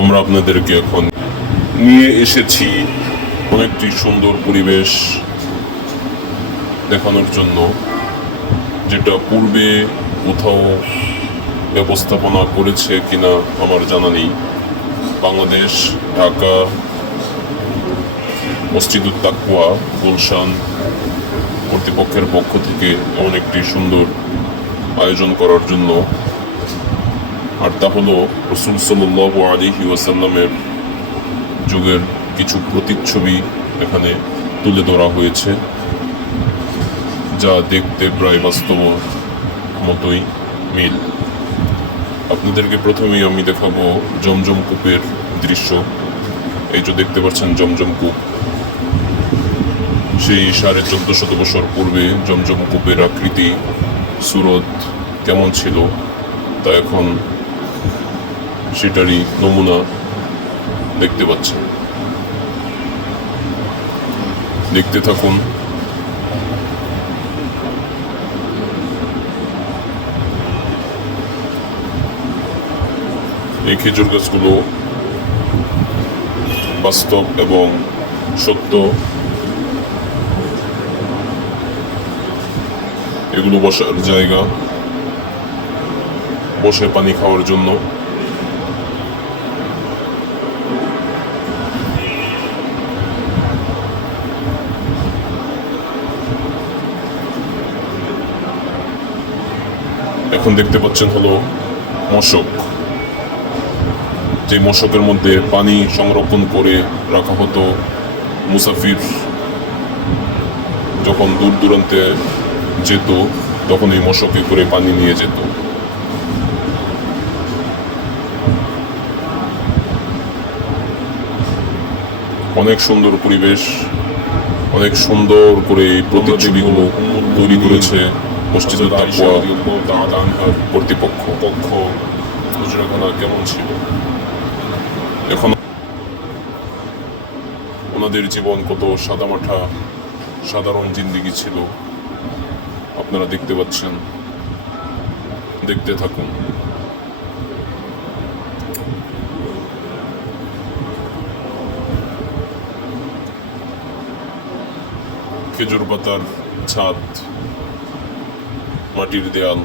আমরা আপনাদেরকে এখন নিয়ে এসেছি অনেকটি সুন্দর পরিবেশ দেখানোর জন্য, যেটা পূর্বে কোথাও ব্যবস্থাপনা করেছে কিনা আমার জানা নেই। বাংলাদেশ, ঢাকা মসজিদুত তাকুয়া গুলশান কর্তৃপক্ষের পক্ষ থেকে এমন একটি সুন্দর আয়োজন করার জন্য আর তা হলো রসুল সাল্লাহ আলিহি ওয়াসাল্লামের যুগের কিছু প্রতিচ্ছবি এখানে তুলে ধরা হয়েছে, যা দেখতে প্রায় বাস্তব মতোই মিল। আপনাদেরকে প্রথমেই আমি দেখাবো জমজম কূপের দৃশ্য। এই যে দেখতে পাচ্ছেন জমজম কূপ, সেই সাড়ে চোদ্দ শত বছর পূর্বে জমজম কূপের আকৃতি, সুরত কেমন ছিল তা এখন সেটারই নমুনা দেখতে পাচ্ছেন। দেখতে থাকুন। এই খেজুর গাছগুলো বাস্তব এবং সত্য। এগুলো বসার জায়গা। বসে পানি খাওয়ার জন্য। এখন দেখতে পাচ্ছেন হলো মশক। যে মশকের মধ্যে পানি সংরক্ষণ করে রাখা হতো মুসাফির। যখন দূর দূরান্তে যেত, তখন এই মশকে করে পানি নিয়ে যেত। অনেক সুন্দর পরিবেশ, অনেক সুন্দর করে এই প্রতিচ্ছবিগুলো তৈরি করেছে। মসজিদুল তাকওয়া কর্তৃপক্ষ। পক্ষ হুজরাখানা কেমন ছিল? এখন ওনাদের জীবন কত সাদামাঠা সাধারণ জিন্দিগি ছিল। আপনারা দেখতে পাচ্ছেন দেখতে থাকুন। খেজুর পাতার ছাদ মাটির দেয়াল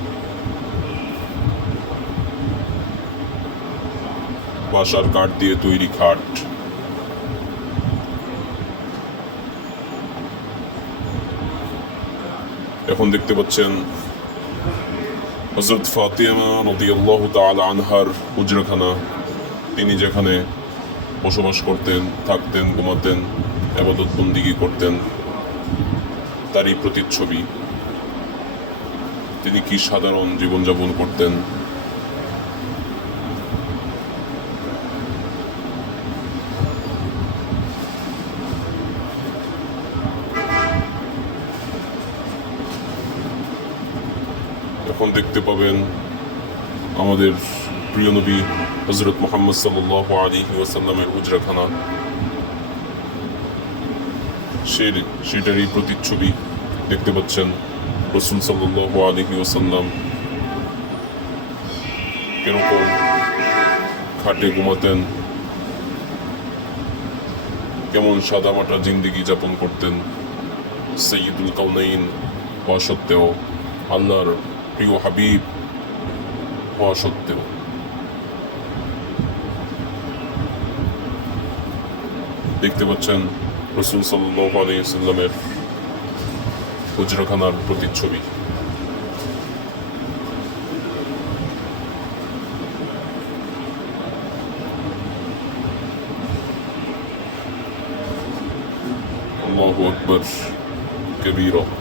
বাসার কাঠ দিয়ে তৈরি খাট এখন দেখতে পাচ্ছেন হজরত ফাতিমা রদিয়াল্লাহ তাআলা আনহার হুজরাখানা। তিনি যেখানে বসবাস করতেন, থাকতেন, ঘুমাতেন আবাদত বন্দিগি করতেন, তারই প্রতিচ্ছবি। তিনি কি সাধারণ জীবনযাপন করতেন? এখন দেখতে পাবেন আমাদের প্রিয় নবী হজরত মোহাম্মদ সাল্লাহ আলী ওয়াসাল্লামের উজরাখানা। সে সেটারই প্রতিচ্ছবি দেখতে পাচ্ছেন। রসুল সাল্লাহ আলী ওয়াসাল্লাম কীরকম খাটে ঘুমাতেন, কেমন সাদামাটা জিন্দিগি যাপন করতেন সৈয়দুল কাউনাইন হওয়া সত্ত্বেও, আল্লাহর প্রিয় হাবিব হওয়া সত্ত্বেও। দেখতে পাচ্ছেন, রসুল সাল্লাহ Podziro kanalu Portičovi. Allahu Akbar, Kebiro.